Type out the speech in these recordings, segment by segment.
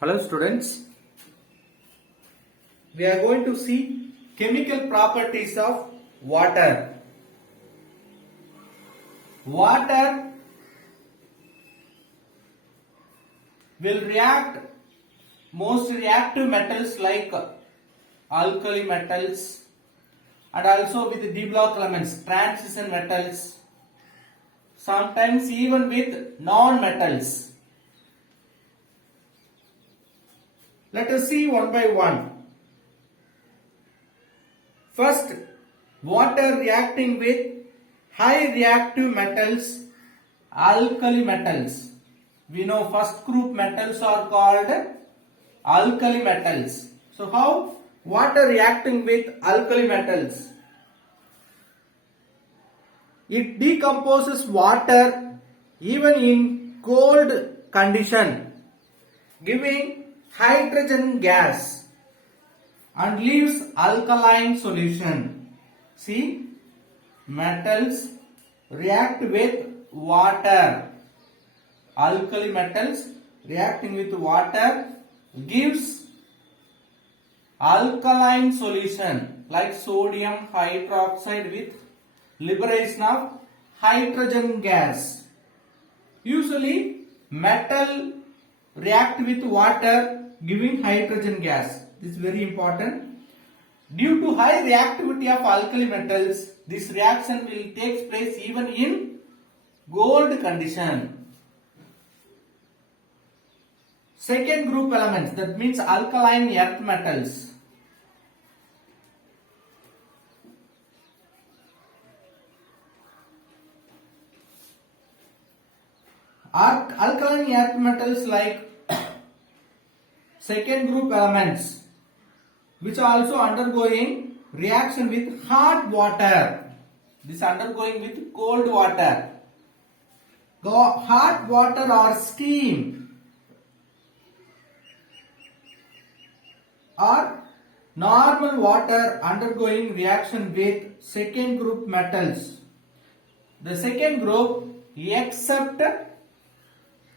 Hello students, we are going to see chemical properties of water. Water will react most reactive metals like alkali metals and also with D block elements, transition metals, sometimes even with non-metals. Let us see one by one. First, water reacting with high reactive metals, alkali metals. We know first group metals are called alkali metals. So how water reacting with alkali metals? It decomposes water even in cold condition, giving hydrogen gas and leaves alkaline solution. See, metals react with water. Alkali metals reacting with water gives alkaline solution like sodium hydroxide with liberation of hydrogen gas. Usually metal react with water giving hydrogen gas. This is very important. Due to high reactivity of alkali metals, this reaction will take place even in cold condition. Second group elements, that means alkaline earth metals. Alkaline earth metals like second group elements which are also undergoing reaction with hot water. This undergoing with cold water. The hot water or steam or normal water undergoing reaction with second group metals. The second group except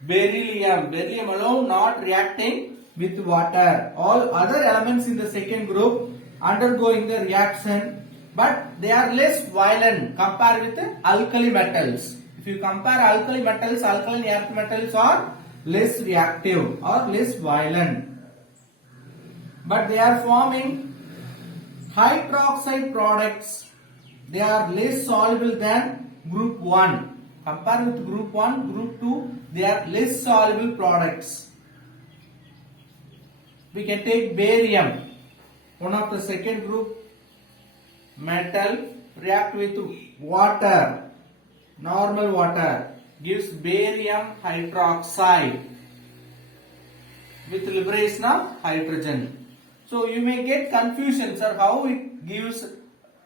beryllium. Beryllium alone not reacting with water. All other elements in the second group undergoing the reaction, but they are less violent compared with the alkali metals. If you compare alkali metals, alkaline earth metals are less reactive or less violent. But they are forming hydroxide products. They are less soluble than group 1. Compared with group 1, group 2, they are less soluble products. We can take barium, one of the second group metal, react with water, normal water, gives barium hydroxide with liberation of hydrogen. So you may get confusion, sir, how it gives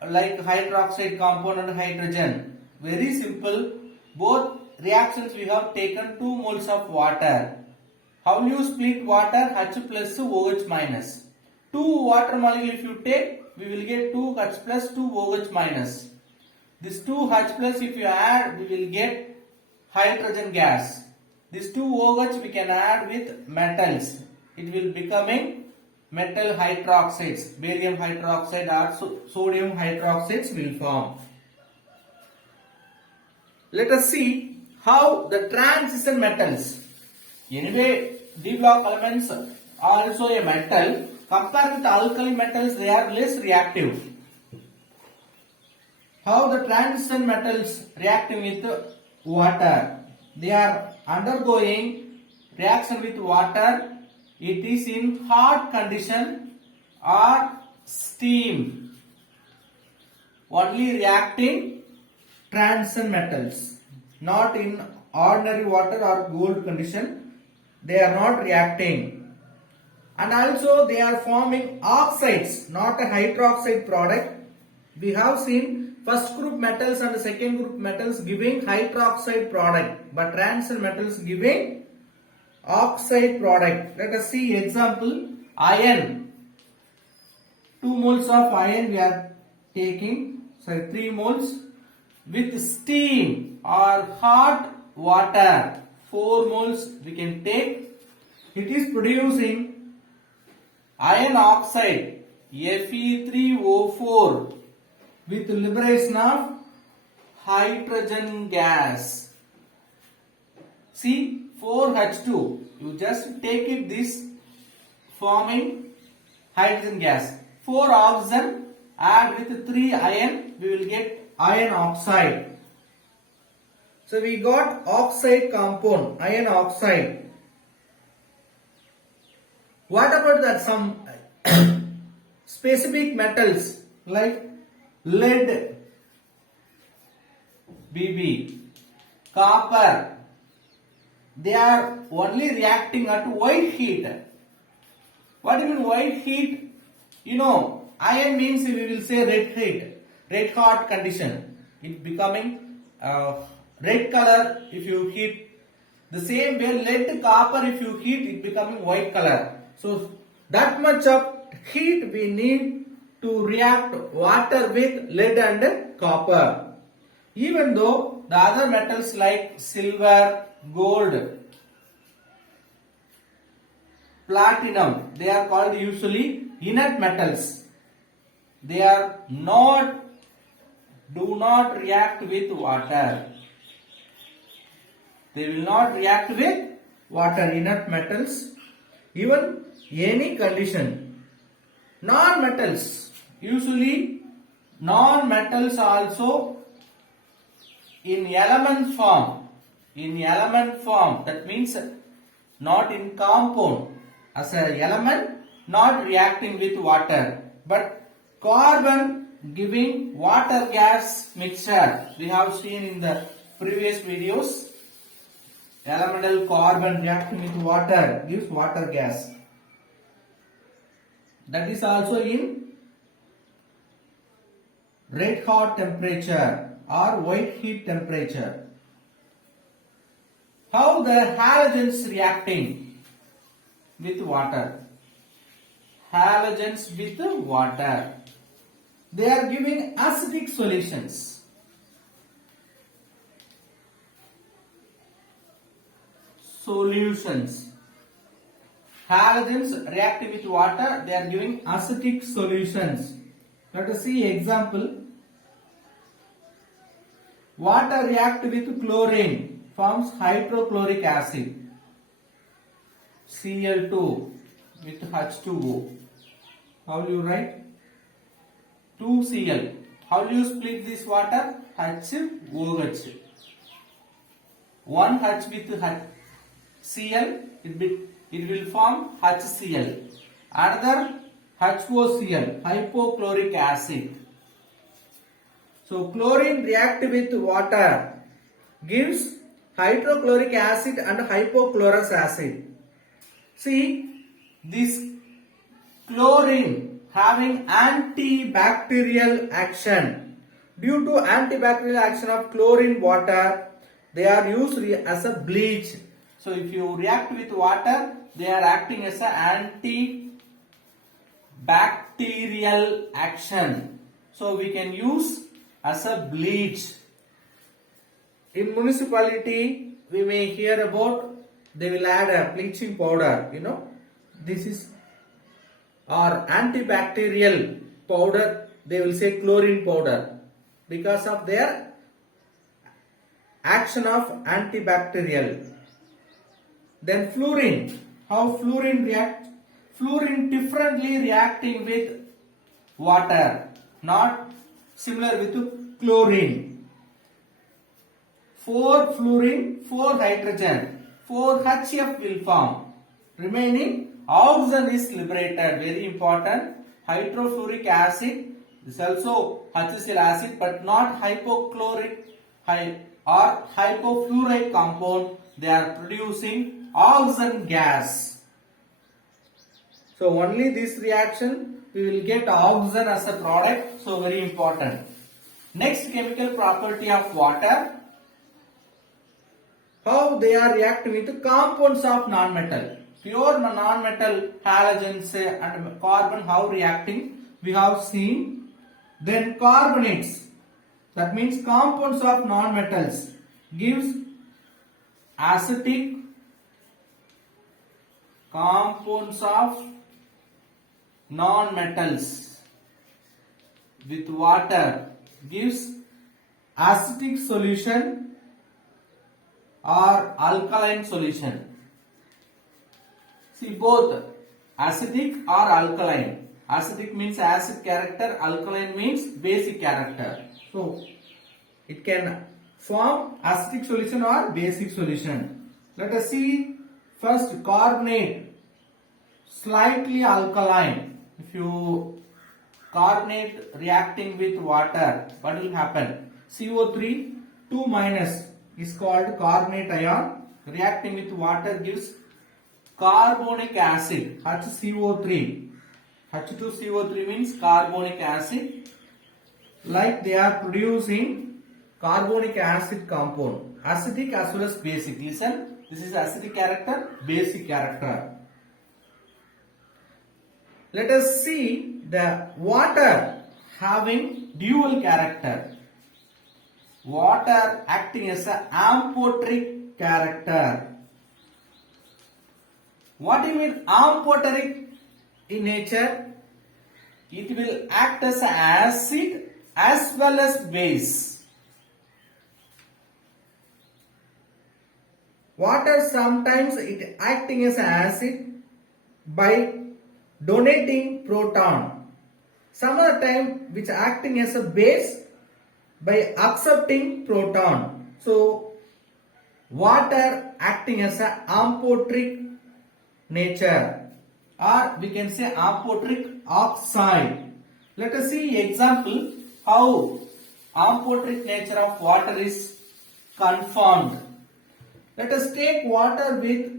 like hydroxide component hydrogen. Very simple. Both reactions we have taken 2 moles of water. How will you split water? H plus OH minus. 2 water molecule if you take, we will get 2 H plus 2 OH minus. This 2 H plus if you add, we will get hydrogen gas. This 2 OH we can add with metals. It will becoming metal hydroxides. Barium hydroxide or sodium hydroxides will form. Let us see how the transition metals. Anyway, D block elements are also a metal. Compared with alkali metals, they are less reactive. How the transition metals reacting with water? They are undergoing reaction with water. It is in hot condition or steam. Only reacting transition metals. Not in ordinary water or cold condition. They are not reacting, and also they are forming oxides, not a hydroxide product. We have seen first group metals and second group metals giving hydroxide product, but transition metals giving oxide product. Let us see example. Iron, 2 moles of iron we are taking, 3 moles with steam or hot water, 4 moles we can take. it is producing iron oxide Fe3O4 with liberation of hydrogen gas. See, 4H2, you just take it this forming hydrogen gas. 4 oxygen add with 3 iron, we will get iron oxide. So we got oxide compound, iron oxide. What about that some specific metals like lead, Bb, copper? They are only reacting at white heat. What do you mean white heat? You know, iron means we will say red heat, red hot condition. It becoming red color if you heat. The same way lead, copper, if you heat, it becoming white color. So that much of heat we need to react water with lead and copper. Even though the other metals like silver, gold, platinum, they are called usually inert metals. They are do not react with water. They will not react with water, inert metals, even any condition. Non-metals, usually non-metals also in element form, that means not in compound, as an element not reacting with water, but carbon giving water gas mixture. We have seen in the previous videos, elemental carbon reacting with water gives water gas. That is also in red hot temperature or white heat temperature. How the halogens reacting with water? Halogens with water. They are giving acidic solutions. Halogens reacting with water, they are giving acidic solutions. Let us see example. Water react with chlorine, forms hydrochloric acid, Cl2 with H2O. How will you write? 2Cl. How will you split this water? HOH. 1 H with Cl, it will form HCl. Another HOCl, hypochloric acid. So chlorine react with water, gives hydrochloric acid and hypochlorous acid. See, this chlorine having antibacterial action. Due to antibacterial action of chlorine water, they are used as a bleach. So if you react with water, they are acting as an antibacterial action. So we can use as a bleach. In municipality, we may hear about they will add a bleaching powder, you know. This is or antibacterial powder, they will say chlorine powder because of their action of antibacterial. Then fluorine, how fluorine react? Fluorine differently reacting with water, not similar with chlorine. 4 fluorine, 4 hydrogen, 4 HF will form. Remaining oxygen is liberated. Very important. Hydrofluoric acid is also HCl acid, but not hypochloric or hypofluorite compound. They are producing oxygen gas. So only this reaction we will get oxygen as a product. So very important. Next chemical property of water. How they are reacting with compounds of non-metal. Pure non-metal halogens and carbon how reacting we have seen. Then carbonates, that means compounds of non-metals, gives acetic compounds of non-metals with water gives acidic solution or alkaline solution. See, both acidic or alkaline. Acidic means acid character, alkaline means basic character. So it can form acidic solution or basic solution. Let us see first carbonate, slightly alkaline. If you carbonate reacting with water, what will happen? CO3 2 minus is called carbonate ion. Reacting with water gives carbonic acid, HCO3. H2CO3 means carbonic acid. Like they are producing carbonic acid compound, acidic as well as basic. Listen, this is acidic character, basic character. Let us see the water having dual character. Water acting as an amphoteric character. What do you mean amphoteric in nature? It will act as an acid as well as base. Water sometimes it acting as an acid by donating proton. Some other time which acting as a base by accepting proton. So water acting as an amphoteric nature, or we can say amphoteric oxide. Let us see example how amphoteric nature of water is confirmed. Let us take water with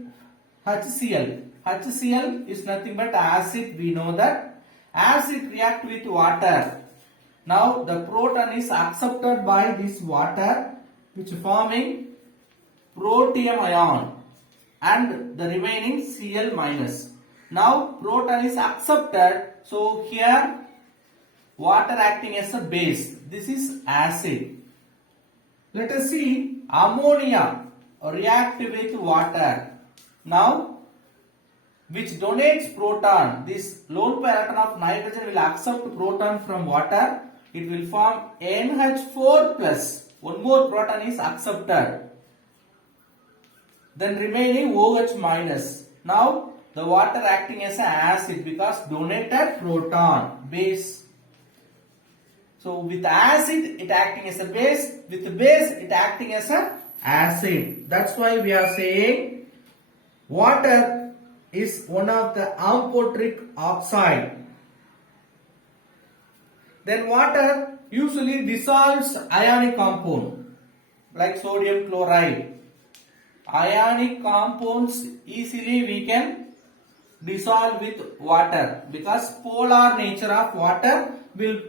HCl. HCl is nothing but acid. We know that acid react with water. Now the proton is accepted by this water, which forming protium ion and the remaining Cl minus. Now proton is accepted, so here water acting as a base. This is acid. Let us see ammonia react with water. Now which donates proton. This lone pair atom of nitrogen will accept proton from water. It will form NH4 plus. One more proton is accepted. Then remaining OH minus. Now the water acting as an acid because donated proton, base. So with acid it acting as a base, with the base it acting as an acid. That's why we are saying water is one of the amphoteric oxide. Then water usually dissolves ionic compound like sodium chloride. Ionic compounds easily we can dissolve with water because polar nature of water will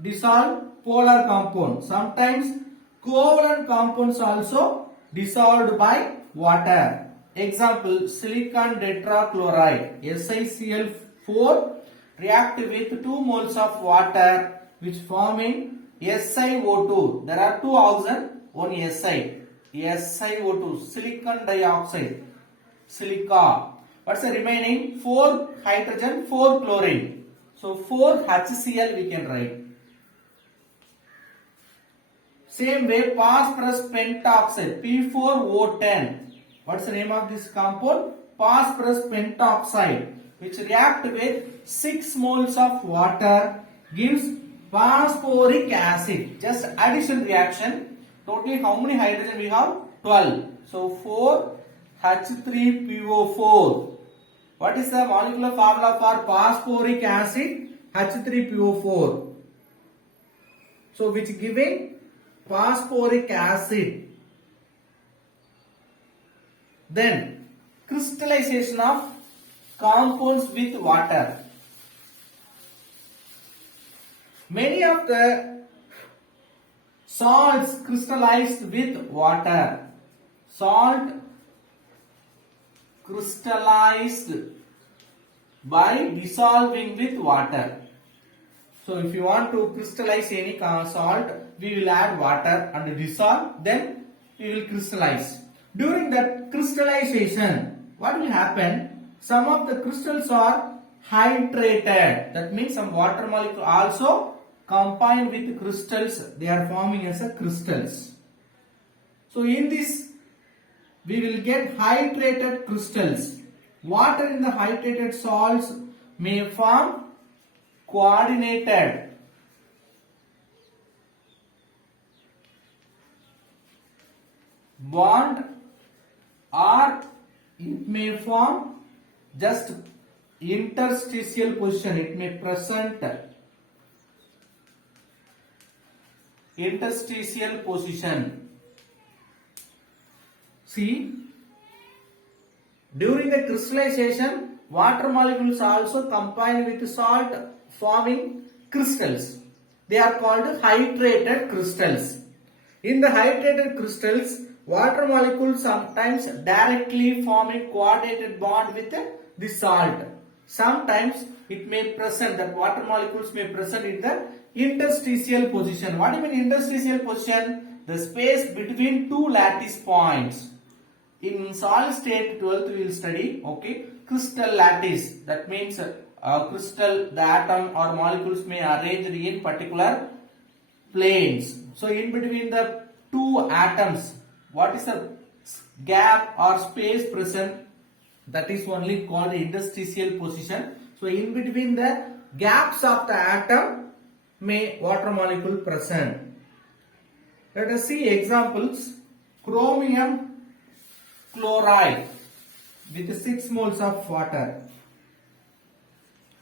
dissolve polar compound. Sometimes covalent compounds also dissolved by water. Example, silicon tetrachloride SiCl4 react with 2 moles of water which forming SiO2. There are 2 oxygen, one Si. SiO2, silicon dioxide, silica. What's the remaining? 4 hydrogen, 4 chlorine. So 4 HCl we can write. Same way phosphorus pentoxide P4O10. What's the name of this compound? Phosphorus pentoxide, which react with 6 moles of water gives phosphoric acid. Just addition reaction. Totally how many hydrogen we have? 12. So 4 H3PO4. What is the molecular formula for phosphoric acid? H3PO4. So which giving phosphoric acid. Then crystallization of compounds with water. Many of the salts crystallized with water. Salt crystallized by dissolving with water. So if you want to crystallize any salt, we will add water and dissolve, then we will crystallize. During that crystallization, what will happen? some of the crystals are hydrated. That means some water molecule also combined with crystals. They are forming as a crystals. So in this, we will get hydrated crystals. Water in the hydrated salts may form coordinated bond, or it may form just interstitial position. It may present interstitial position. See, during the crystallization, water molecules also combine with salt forming crystals. They are called hydrated crystals. In the hydrated crystals, water molecules sometimes directly form a coordinated bond with the salt. Sometimes it may present, that water molecules may present in the interstitial position. What do you mean interstitial position? The space between two lattice points. In solid state 12th we will study, okay, crystal lattice. That means crystal, the atom or molecules may arrange in particular planes. So in between the two atoms, what is the gap or space present? That is only called the interstitial position. So in between the gaps of the atom may water molecule present. Let us see examples. Chromium chloride with 6 moles of water.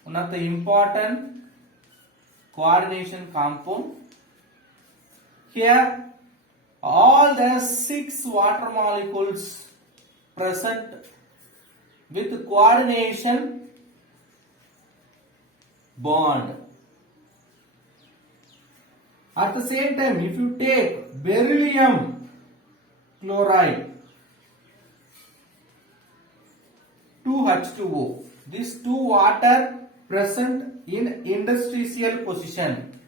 One of the important coordination compound. Here all the 6 water molecules present with coordination bond. At the same time, if you take beryllium chloride, 2H2O, these two water present in interstitial position.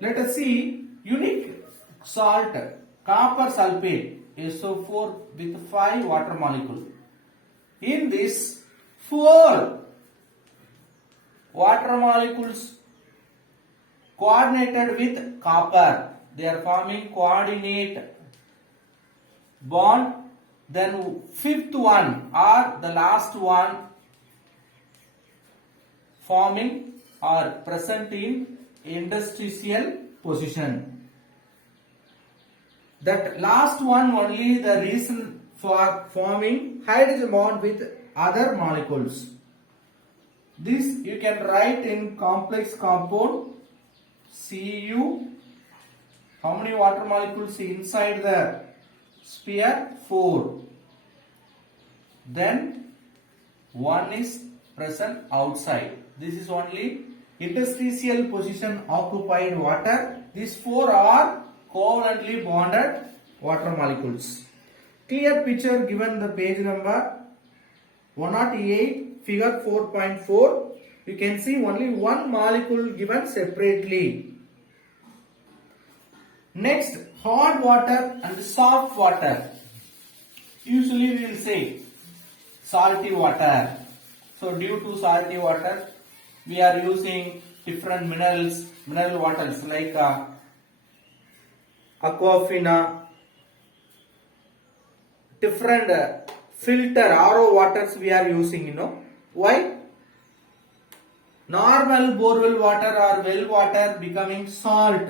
Let us see unique salt, copper sulfate, SO4 with 5 water molecule. In this, 4 water molecules coordinated with copper. They are forming coordinate bond. Then 5th one or the last one forming or present in interstitial position. That last one only the reason for forming hydrogen bond with other molecules. This you can write in complex compound Cu. How many water molecules inside the sphere? 4. Then 1 is present outside. This is only interstitial position occupied water. These 4 are covalently bonded water molecules. Clear picture given the page number 108, figure 4.4. You can see only one molecule given separately. Next, hard water and soft water. Usually we will say salty water. So due to salty water, we are using different mineral waters like Aquafina, different filter RO waters we are using, Why? Normal borewell water or well water becoming salt.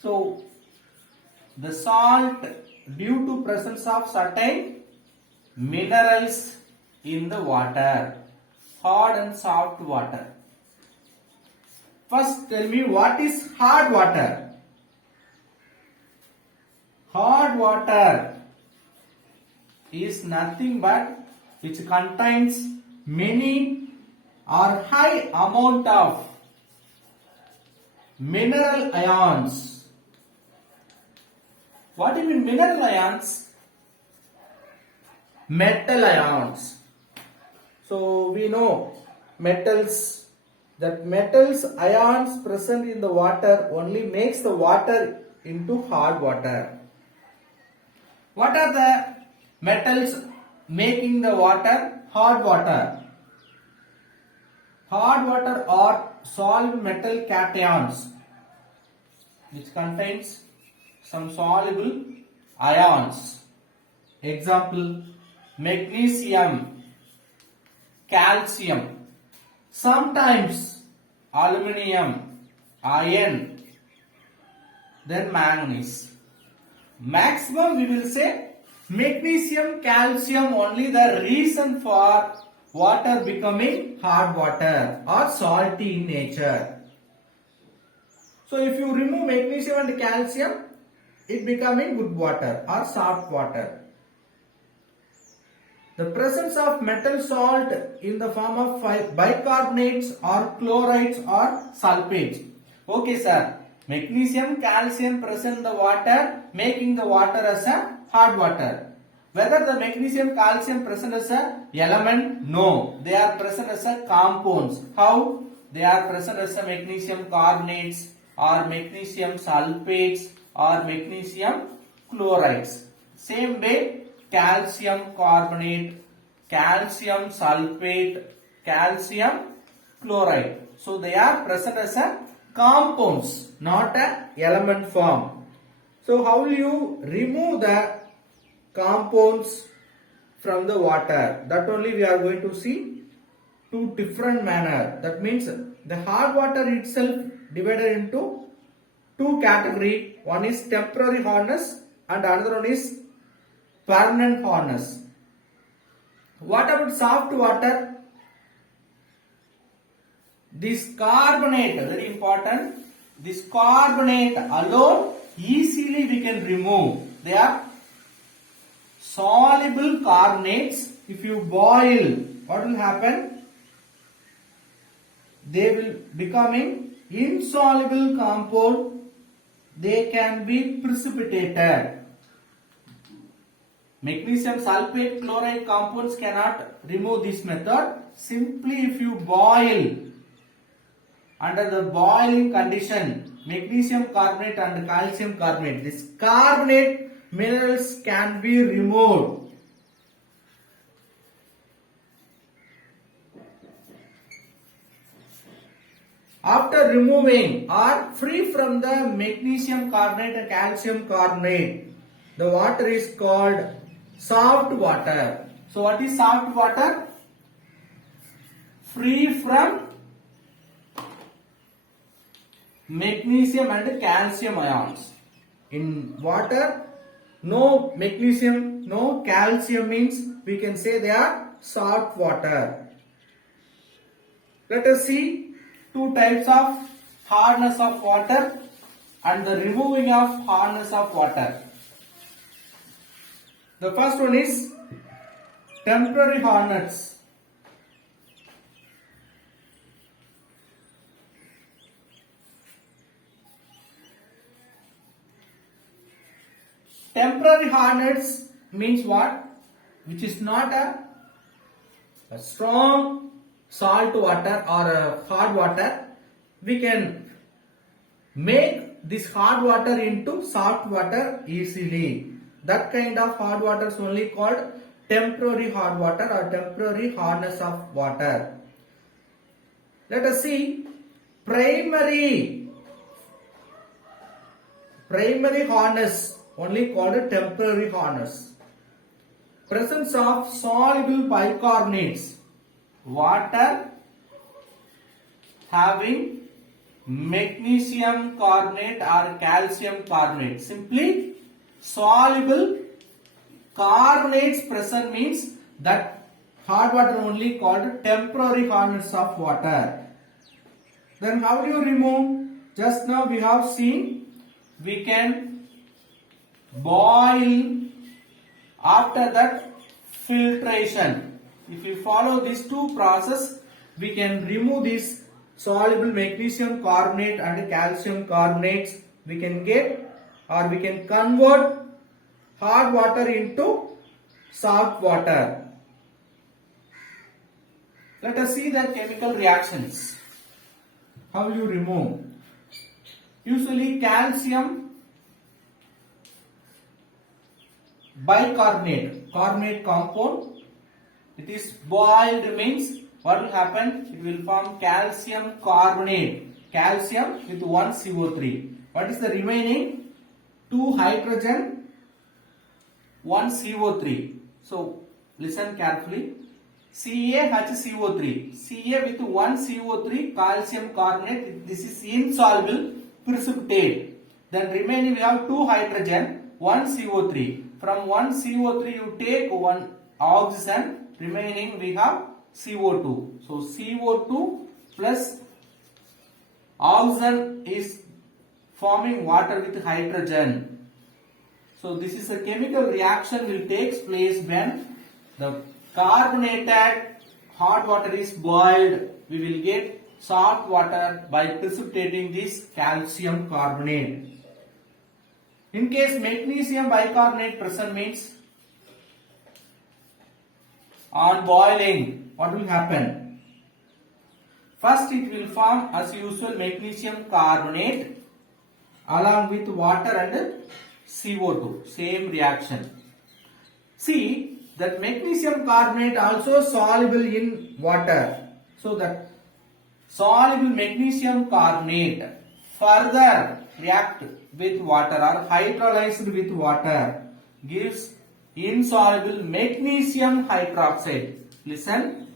So the salt due to presence of certain minerals in the water, hard and soft water. First tell me what is hard water. Hard water is nothing but which contains many or high amount of mineral ions. What do you mean mineral ions? Metal ions. So we know metals, that metals ions present in the water only makes the water into hard water. What are the metals making the water? Hard water. Hard water are soluble metal cations which contains some soluble ions. Example, magnesium, calcium, sometimes aluminium, iron, then manganese. Maximum we will say magnesium, calcium only the reason for water becoming hard water or salty in nature. So if you remove magnesium and calcium, it becoming good water or soft water. The presence of metal salt in the form of bicarbonates or chlorides or sulfates. Okay sir, magnesium, calcium present in the water making the water as a hard water. Whether the magnesium, calcium present as a element? No, they are present as a compounds. How? They are present as a magnesium carbonates or magnesium sulfates or magnesium chlorides. Same way, calcium carbonate, calcium sulfate, calcium chloride. So they are present as a compounds, not a element form. So how will you remove the compounds from the water? That only we are going to see two different manner. That means the hard water itself divided into two category. One is temporary hardness and another one is permanent hardness. What about soft water? This carbonate, very important. This carbonate alone easily we can remove. They are soluble carbonates. If you boil, what will happen? They will becoming insoluble compound. They can be precipitated. Magnesium sulfate chloride compounds cannot remove this method. Simply if you boil, under the boiling condition, magnesium carbonate and calcium carbonate, this carbonate minerals can be removed. After removing or free from the magnesium carbonate and calcium carbonate, the water is called soft water. So what is soft water? Free from magnesium and calcium ions. In water, no magnesium, no calcium means we can say they are soft water. Let us see two types of hardness of water and the removing of hardness of water. The first one is temporary hardness. Temporary hardness means what? Which is not a strong salt water or a hard water. We can make this hard water into soft water easily. That kind of hard water is only called temporary hard water or temporary hardness of water. Let us see primary hardness, only called a temporary hardness. Presence of soluble bicarbonates, water having magnesium carbonate or calcium carbonate. Simply soluble carbonates present means that hard water only called temporary hardness of water. Then how do you remove? Just now we have seen we can boil, after that filtration. If we follow these two processes, we can remove this soluble magnesium carbonate and calcium carbonates. We can get or we can convert hard water into soft water. Let us see the chemical reactions. How you remove? Usually calcium bicarbonate, carbonate compound. It is boiled means what will happen? It will form calcium carbonate, calcium with 1 CO3. What is the remaining? 2 hydrogen, 1 CO3. So listen carefully. CaHCO3, Ca with 1 CO3 calcium carbonate. This is insoluble precipitate. Then remaining we have 2 hydrogen, 1 CO3. From 1 CO3 you take 1 oxygen. Remaining we have CO2. So CO2 plus oxygen is forming water with hydrogen. So this is a chemical reaction will take place when the carbonated hot water is boiled. We will get salt water by precipitating this calcium carbonate. In case magnesium bicarbonate present means on boiling, what will happen? First it will form as usual magnesium carbonate along with water and CO2, same reaction. See that magnesium carbonate also soluble in water. So that soluble magnesium carbonate further react with water or hydrolyzed with water gives insoluble magnesium hydroxide. Listen.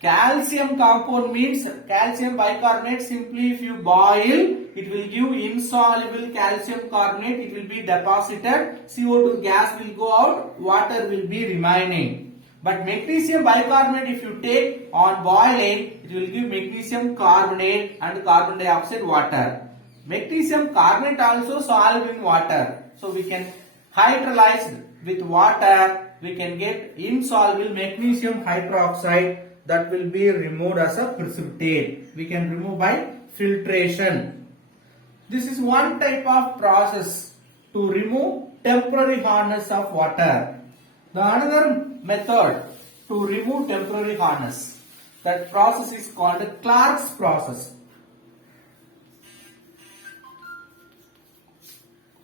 Calcium compound means calcium bicarbonate. Simply if you boil, it will give insoluble calcium carbonate. It will be deposited. CO2 gas will go out. Water will be remaining. But magnesium bicarbonate, if you take on boiling, it will give magnesium carbonate and carbon dioxide water. Magnesium carbonate also soluble in water. So we can hydrolyze with water. We can get insoluble magnesium hydroxide that will be removed as a precipitate. We can remove by filtration. This is one type of process to remove temporary hardness of water. The another method to remove temporary hardness, that process is called Clark's process.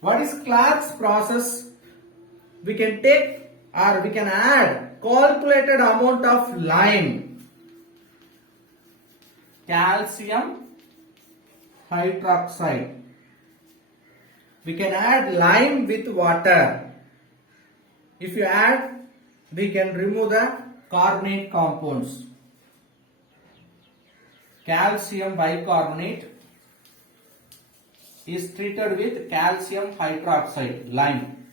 What is Clark's process? We can take or we can add calculated amount of lime, calcium hydroxide. We can add lime with water. If you add, we can remove the carbonate compounds. Calcium bicarbonate is treated with calcium hydroxide, lime.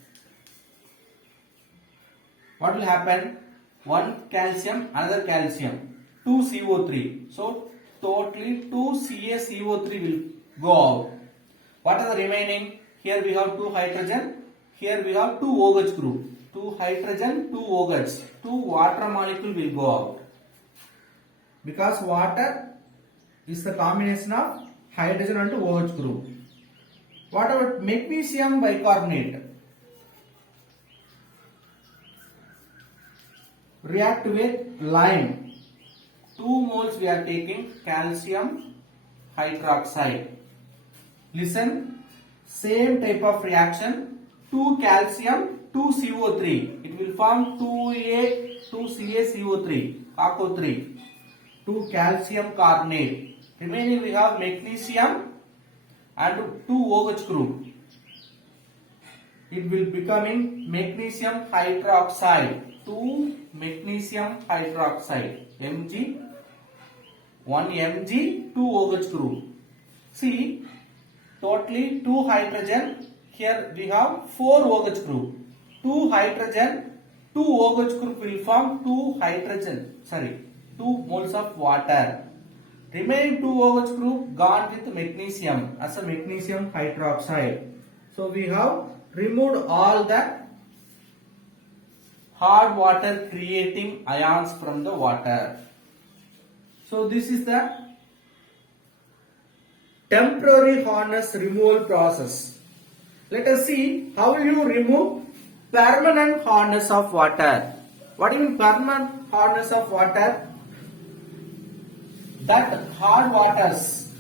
What will happen? One calcium, another calcium, 2 CO3. So totally 2 CaCO3 will go out. What are the remaining? Here we have 2 hydrogen. Here we have 2 OH group. 2 hydrogen, 2 OH. 2 water molecule will go out. Because water is the combination of hydrogen and OH group. What about magnesium bicarbonate? React with lime. 2 moles we are taking calcium hydroxide. Listen, same type of reaction. 2 calcium, 2 CO3. It will form 2A, 2 CaCO3, CaCO3. 2 calcium carbonate. Remaining we have magnesium and 2 OH group. It will becoming magnesium hydroxide. 2 magnesium hydroxide. Mg, 1 Mg, 2 OH group. See, totally 2 hydrogen. Here we have 4 OH group. 2 hydrogen, 2 OH group will form 2 moles of water. Remaining 2 OH group gone with magnesium as a magnesium hydroxide. So we have removed all the hard water creating ions from the water. So this is the temporary hardness removal process. Let us see how you remove permanent hardness of water. What do you mean permanent hardness of water? That hard waters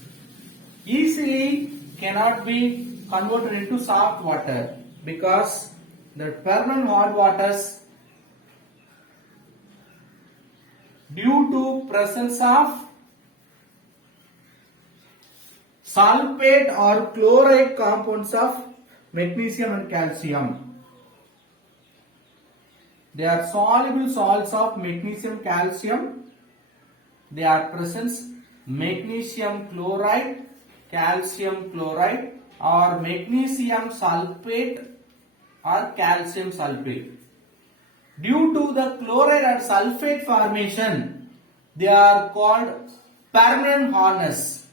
easily cannot be converted into soft water because the permanent hard waters, due to presence of sulfate or chloride compounds of magnesium and calcium. They are soluble salts of magnesium, calcium. They are present magnesium chloride, calcium chloride, or magnesium sulfate or calcium sulfate. Due to the chloride and sulfate formation, they are called permanent hardness.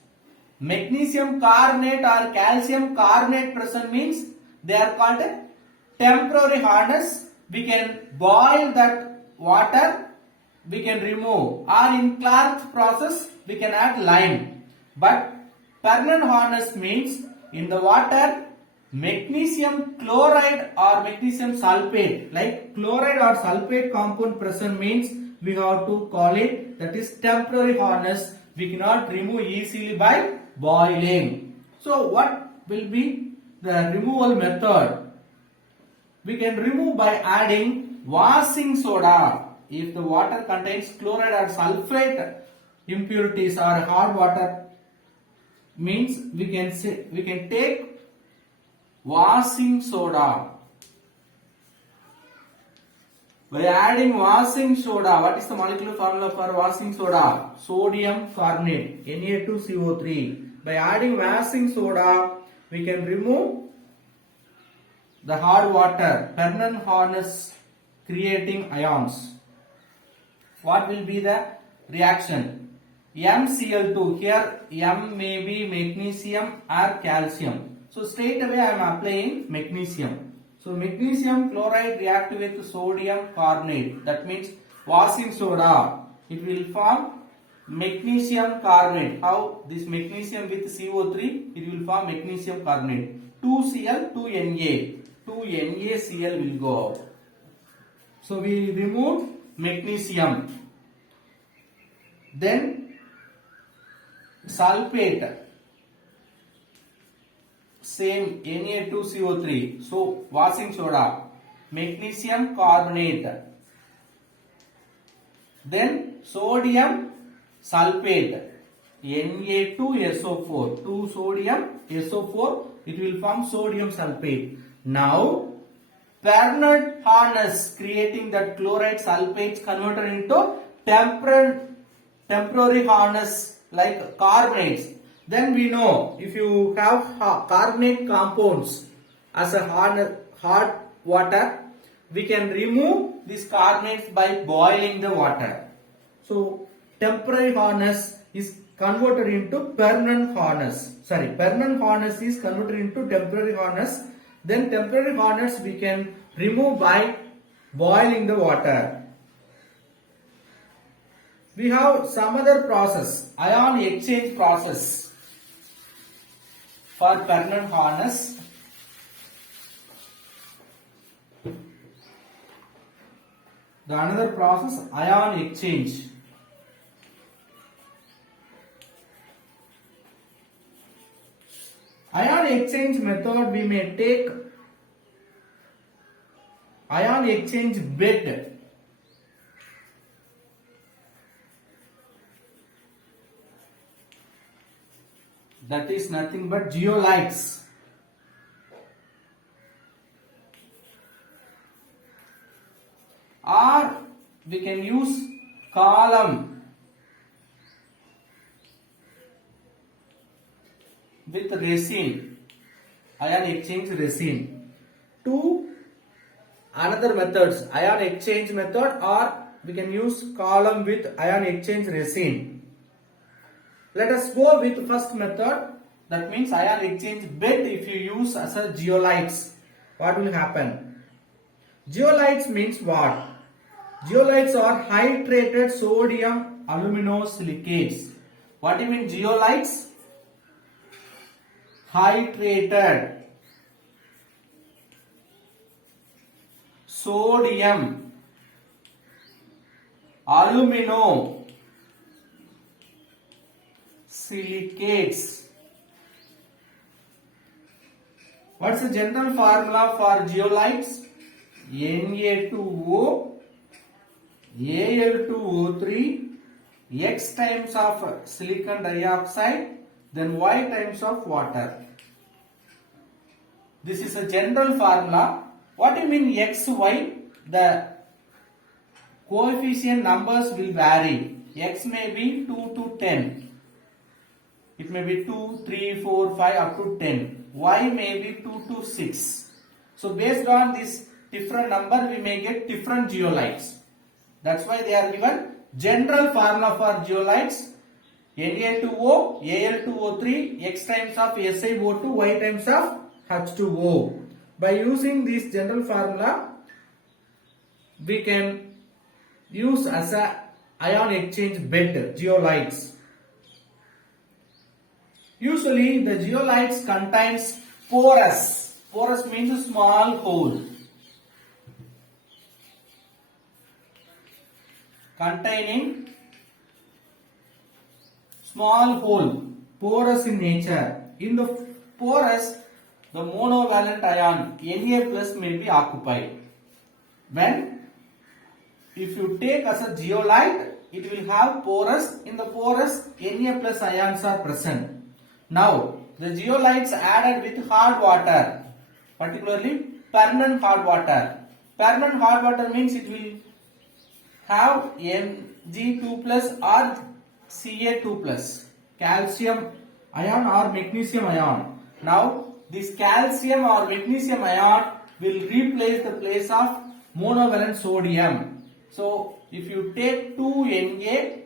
Magnesium carbonate or calcium carbonate present means they are called temporary hardness. We can boil that water, we can remove, or in Clark's process we can add lime. But permanent hardness means in the water magnesium chloride or magnesium sulfate, like chloride or sulfate compound present means we have to call it, that is temporary hardness. We cannot remove easily by boiling. So what will be the removal method? We can remove by adding washing soda. If the water contains chloride or sulfate impurities or hard water, means we can take washing soda. By adding washing soda, what is the molecular formula for washing soda? Sodium carbonate, Na2CO3. By adding washing soda, we can remove the hard water, permanent hardness creating ions. What will be the reaction? MCl2, here M may be magnesium or calcium. So straight away I am applying magnesium. So magnesium chloride react with sodium carbonate. That means washing soda. It will form magnesium carbonate. How? This magnesium with CO3, it will form magnesium carbonate. 2Cl, 2Na. 2NaCl will go out. So we remove magnesium. Then sulfate, same Na2CO3. So washing soda, magnesium carbonate. Then sodium sulfate, Na2SO4. 2 sodium SO4, it will form sodium sulfate. Now permanent hardness creating that chloride sulfates converted into temporary hardness like carbonates. Then we know if you have carbonate compounds as a hard water, we can remove these carbonates by boiling the water. So temporary hardness is converted into permanent hardness. Permanent hardness is converted into temporary hardness. Then temporary hardness we can remove by boiling the water. We have some other process, ion exchange process for permanent hardness. The another process, ion exchange. Ion exchange method, we may take ion exchange bed. That is nothing but zeolites. Or we can use column with resin, ion exchange resin. Two another methods, ion exchange method, or we can use column with ion exchange resin. Let us go with first method, that means ion exchange bed. If you use as a zeolites, what will happen? Zeolites means what? Zeolites are hydrated sodium aluminosilicates. What do you mean zeolites? Hydrated sodium aluminosilicates. What's the general formula for zeolites? Na2O, Al2O3, X times of silicon dioxide, then Y times of water. This is a general formula. What do you mean X, Y? The coefficient numbers will vary. X may be 2 to 10. It may be 2, 3, 4, 5 up to 10. Y may be 2 to 6. So based on this different number, we may get different zeolites. That's why they are given general formula for zeolites. Na2O, Al2O3, X times of SiO2, Y times of H2O. By using this general formula, we can use as a ion exchange bed zeolites. Usually the zeolites contains porous. Porous means a small hole. Containing small hole, porous in nature. In the porous, the monovalent ion Na plus may be occupied. When if you take as a zeolite, it will have porous. In the porous, Na plus ions are present. Now, the zeolites added with hard water, particularly permanent hard water. Permanent hard water means it will have Mg2 plus or Ca2 plus, calcium ion or magnesium ion. Now, this calcium or magnesium ion will replace the place of monovalent sodium. So, if you take 2Na,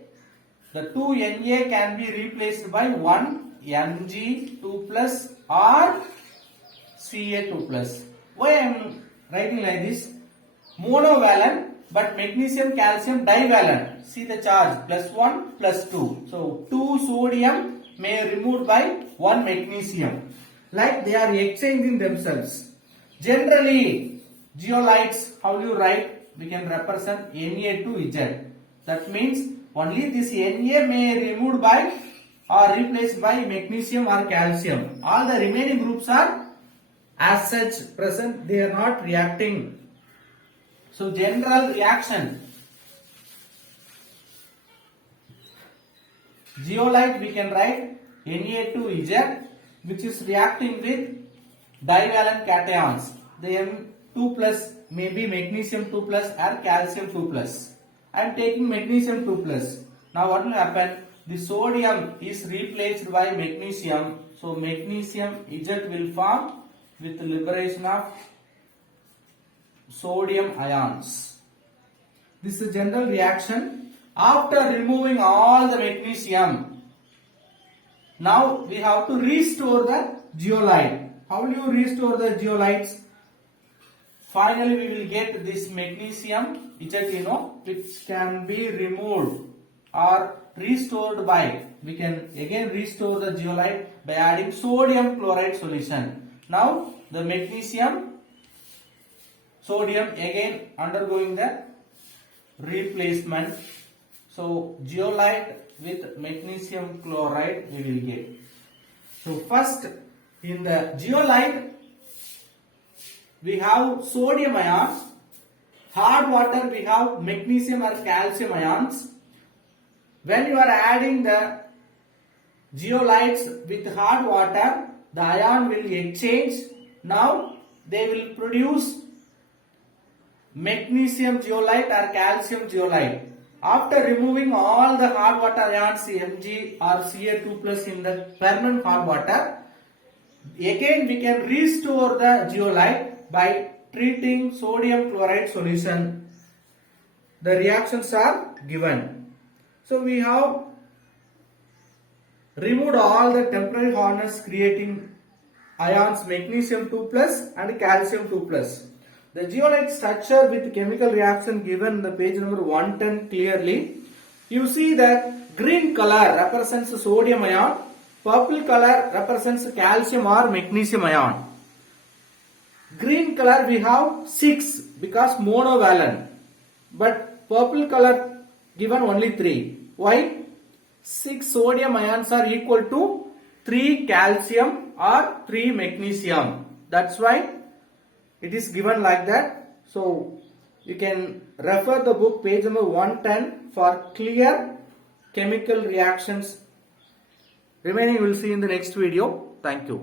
the 2Na can be replaced by 1 Mg2 plus or Ca2 plus. Why I am writing like this? Monovalent but magnesium calcium divalent. See the charge, plus 1 plus 2. So 2 sodium may removed by 1 magnesium. Like they are exchanging themselves. Generally, zeolites, how do you write? We can represent Na2Z. That means only this Na may removed by or replaced by magnesium or calcium. All the remaining groups are as such present, they are not reacting. So general reaction. Zeolite we can write Na2Z, which is reacting with divalent cations. The M2 plus may be magnesium 2 plus or calcium 2 plus. I am taking magnesium 2 plus. Now what will happen? The sodium is replaced by magnesium. So magnesium Z will form with liberation of sodium ions. This is a general reaction. After removing all the magnesium, now we have to restore the zeolite. How will you restore the zeolites? Finally, we will get this magnesium Z, which can be removed or restored by, we can again restore the zeolite by adding sodium chloride solution. Now the magnesium, sodium again undergoing the replacement. So zeolite with magnesium chloride we will get. So first in the zeolite we have sodium ions, hard water we have magnesium or calcium ions. When you are adding the zeolites with hard water, the ion will exchange. Now they will produce magnesium zeolite or calcium zeolite. After removing all the hard water ions Mg or Ca2 plus in the permanent hard water, again we can restore the zeolite by treating sodium chloride solution. The reactions are given. So we have removed all the temporary hardness creating ions magnesium 2 plus and calcium 2 plus. The zeolite structure with chemical reaction given in the page number 110 clearly. You see that green color represents sodium ion, purple color represents calcium or magnesium ion. Green color we have 6 because monovalent, but purple color given only 3. Why? 6 sodium ions are equal to 3 calcium or 3 magnesium. That's why it is given like that. So you can refer the book page number 110 for clear chemical reactions. Remaining we will see in the next video. Thank you.